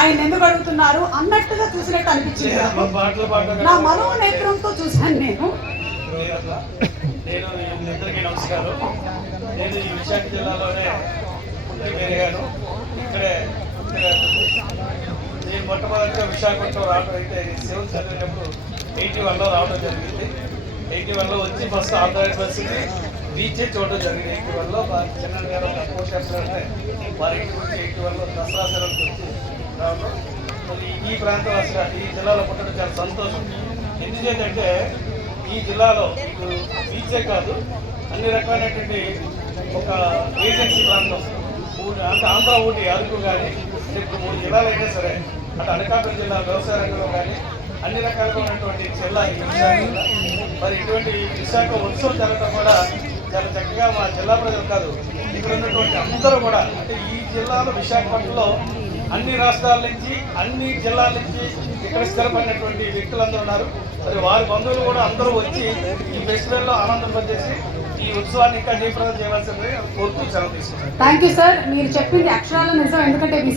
ఆయన ఎందుకు అడుగుతున్నారు అన్నట్టుగా చూసినట్టు అనిపించింది నాకు. నా మనోనేత్రంతో చూశాను నేను. నేను ఇద్దరికి నమస్కారం. నేను ఈ విశాఖ జిల్లాలోనే పుట్టి పెరిగాను. ఇక్కడే నేను మొట్టమొదటిగా విశాఖపట్నం రావడం అయితే సెవెంత్ చదివినప్పుడు 81లో రావడం జరిగింది. 81లో వచ్చి ఫస్ట్ ఆంధ్ర యూనివర్సిటీ బీచే చూడడం జరిగింది. 81లో చిన్న గారు పోస్ట్ అంటే వారి ఇంటికి వచ్చి 81లో దసరా సెలవుకి వచ్చి రావడం. ఈ ప్రాంతం అసలు ఈ జిల్లాలో పుట్టడం చాలా సంతోషం. ఎందుకంటే ఈ జిల్లాలో బీచే కాదు అన్ని రకాలైనటువంటి ఒక ఏజెన్సీ ప్రాంతం అంటే ఆంధ్ర ఊటి అరకు కానీ ఇప్పుడు 3 జిల్లాలు అయితే సరే అటు అనకాపల్లి జిల్లా వ్యవసాయ రంగంలో కానీ అన్ని రకాలుగా ఉన్నటువంటి జిల్లా ఈ విశాఖ జిల్లా. మరి ఇటువంటి విశాఖ ఉత్సవం జరగడం కూడా చాలా చక్కగా మా జిల్లా ప్రజలు కాదు ఇక్కడ ఉన్నటువంటి అందరూ కూడా అంటే ఈ జిల్లాలో విశాఖపట్నంలో అన్ని రాష్ట్రాల నుంచి అన్ని జిల్లాల నుంచి ఇక్కడ స్థిరపడినటువంటి వ్యక్తులందరూ ఉన్నారు. మరి వారి బంధువులు కూడా అందరూ వచ్చి ఈ ఫెస్టివల్లో ఆనందం పొందేసి ఈ ఉత్సవాన్ని ఇంకా జయప్రదం చేయవలసింది కోరుతూ సెలవు తీసుకుంటారు. Thank you sir. మీరు చెప్పింది అక్షరాల నిజం. ఎందుకంటే